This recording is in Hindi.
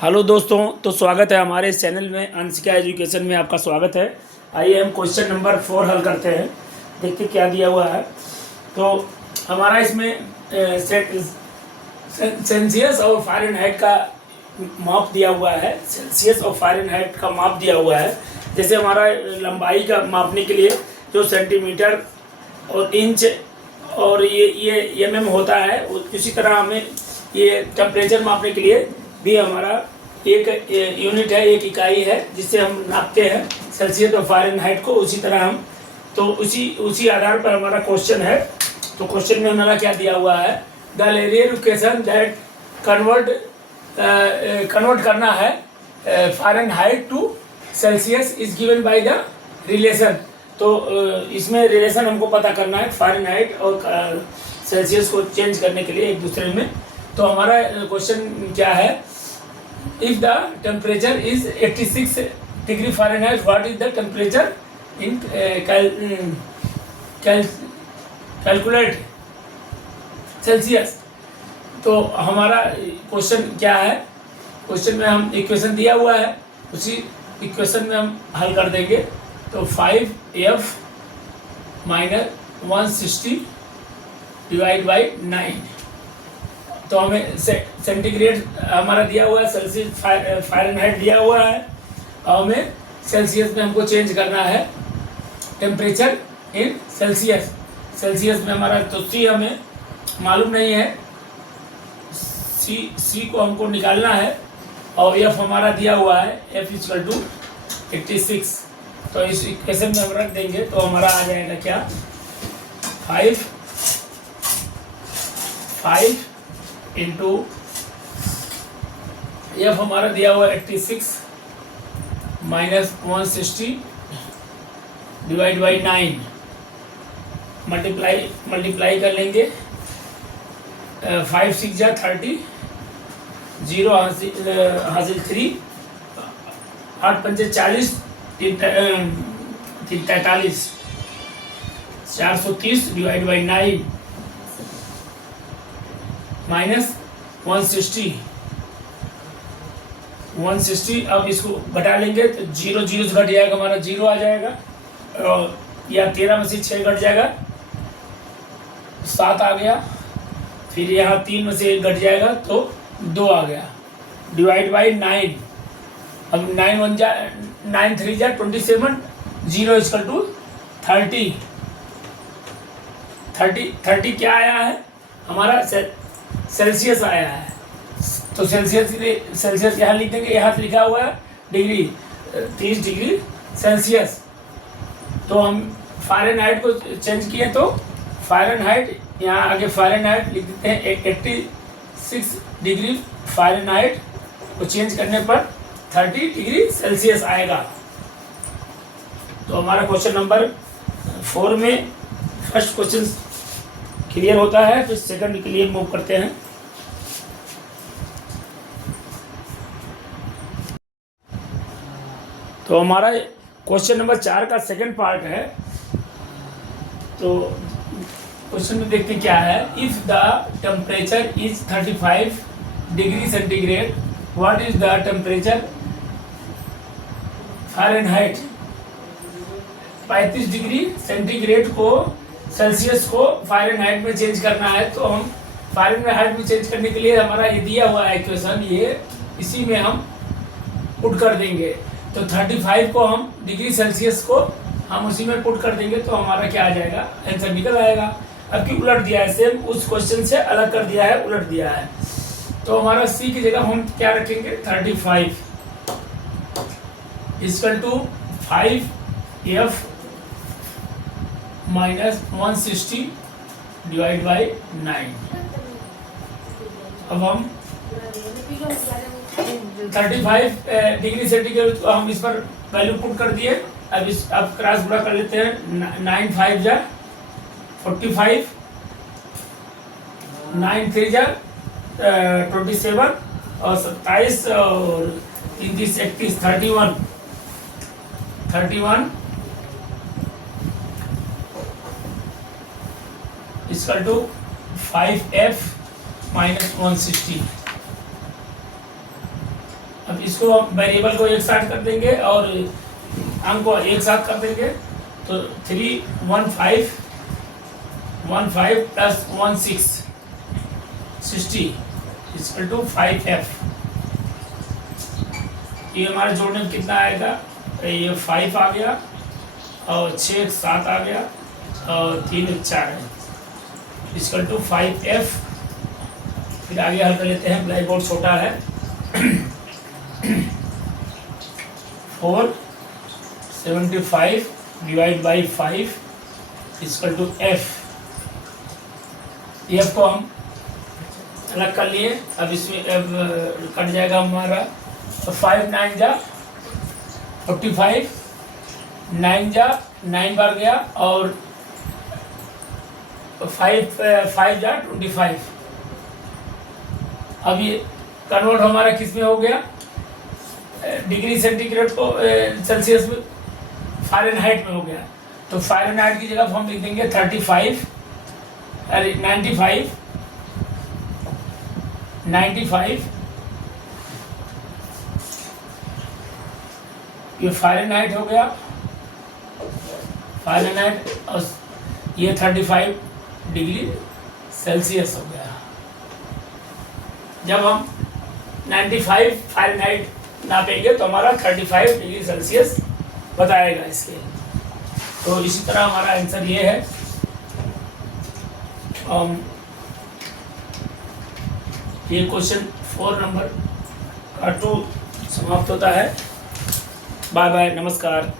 हेलो दोस्तों, तो स्वागत है हमारे इस चैनल में। अंशिका एजुकेशन में आपका स्वागत है। आइए हम क्वेश्चन नंबर 4 हल करते हैं। देखिए क्या दिया हुआ है। तो हमारा इसमें सेल्सियस और फ़ारेनहाइट का माप दिया हुआ है। सेल्सियस और फ़ारेनहाइट का माप दिया हुआ है। जैसे हमारा लंबाई का मापने के लिए जो सेंटीमीटर और इंच और ये mm होता है, उसी तरह हमें ये टेम्परेचर मापने के लिए भी हमारा एक यूनिट है, एक इकाई है जिससे हम नापते हैं सेल्सियस और फ़ारेनहाइट को। उसी तरह हम तो उसी आधार पर हमारा क्वेश्चन है। तो क्वेश्चन में हमारा क्या दिया हुआ है, the linear equation that convert करना है Fahrenheit to Celsius is given by the relation. तो इसमें रिलेशन हमको पता करना है फ़ारेनहाइट और सेल्सियस को चेंज करने के लिए एक दूसरे में। तो हमारा क्वेश्चन क्या है, if the temperature is 86 degree Fahrenheit, what is the temperature in calculate Celsius. तो हमारा क्वेश्चन क्या है, क्वेश्चन में हम इक्वेशन दिया हुआ है, उसी इक्वेशन में हम हल कर देंगे। तो 5F माइनस 160 डिवाइड बाई 9। तो हमें सेंटीग्रेड हमारा दिया हुआ है, सेल्सियस फ़ारेनहाइट दिया हुआ है, और हमें सेल्सियस में हमको चेंज करना है टेम्परेचर इन सेल्सियस। सेल्सियस में हमारा तो सी हमें मालूम नहीं है, सी को हमको निकालना है, और एफ हमारा दिया हुआ है एफ इक्वल टू 86। तो इस इक्वेशन में हम रख देंगे तो हमारा आ जाएगा क्या, 5 इंटू एफ हमारा दिया हुआ है 86 माइनस 160 डिवाइड बाई 9। मल्टीप्लाई कर लेंगे। 5 6 जा 30, 0 हासिल 3, 8 पंचे 40, 3 43, 430 डिवाइड बाई 9 माइनस 160। अब इसको घटा लेंगे तो 0 0 से घट जाएगा, हमारा 0 आ जाएगा, और या 13 में से 6 घट जाएगा, 7 आ गया। फिर यहाँ 3 में से 1 घट जाएगा तो 2 आ गया, डिवाइड बाई 9। अब 9 1 जा 9 3 जा 27, 0 इक्वल टू 30। 30 क्या आया है, हमारा सेल्सियस आया है। तो सेल्सियस यहाँ लिख देंगे, यहाँ लिखा हुआ है डिग्री, 30 डिग्री सेल्सियस। तो हम फ़ारेनहाइट को चेंज किए तो फ़ारेनहाइट, यहाँ आगे फ़ारेनहाइट लिख देते हैं, 86 डिग्री फ़ारेनहाइट को चेंज करने पर 30 डिग्री सेल्सियस आएगा। तो हमारा क्वेश्चन नंबर 4 में फर्स्ट क्वेश्चन क्लियर होता है। फिर सेकंड के लिए मूव करते हैं। तो हमारा क्वेश्चन नंबर 4 का सेकंड पार्ट है। तो क्वेश्चन में देखते क्या है, if the temperature is 35 degree centigrade, what is the temperature Fahrenheit. 35 degree centigrade को सेल्सियस को फ़ारेनहाइट में चेंज करना है। तो हम फ़ारेनहाइट में चेंज करने के लिए हमारा ये दिया हुआ है इक्वेशन, ये इसी में हम पुट कर देंगे। तो 35 को हम डिग्री सेल्सियस को हम उसी में पुट कर देंगे तो हमारा क्या आ जाएगा, आंसर निकल आएगा। अब की उलट दिया है, सेम उस क्वेश्चन से अलग कर दिया है, उलट दिया है। तो हमारा सी की जगह हम क्या रखेंगे, 35 equal to 5F minus 160 divide by 9। अब हम 35 डिग्री सेंटीग्रेड को हम इस पर वैल्यू पुट कर दिए। अब क्रॉस गुणा कर लेते हैं, 9 5 जा 45, 9 3 जा 27, और 27 और 3 30 31, 31 इक्वल टू 5F माइनस 160। अब इसको वेरिएबल को एक साथ कर देंगे और अंक को एक साथ कर देंगे, तो 315 प्लस 60 इक्वल टू 5f। ये हमारे जोड़ने में कितना आएगा, ये 5 आ गया और 6 7 आ गया और 3 4 है, इक्वल टू 5f। फिर आगे हल कर लेते हैं, ब्लैक बोर्ड छोटा है। 475 divide by 5 equal to f। F को हम अलग कर लिए, अब इसमें कट जाएगा हमारा, तो 5 9 जा 45, 9 जा 9 बार गया और 5 जा 25। अब ये कन्वर्ट हमारा किस में हो गया, डिग्री सेंटीग्रेड को सेल्सियस में, फ़ारेनहाइट में हो गया। तो फ़ारेनहाइट की जगह हम लिख देंगे 95, अरे 95 ये फ़ारेनहाइट हो गया, फ़ारेनहाइट, और ये 35 डिग्री सेल्सियस हो गया। जब हम 95 फ़ारेनहाइट नापेंगे तो हमारा 35 डिग्री सेल्सियस बताएगा इसके। तो इसी तरह हमारा आंसर ये है। ये क्वेश्चन 4 नंबर का 2 समाप्त होता है। बाय बाय, नमस्कार।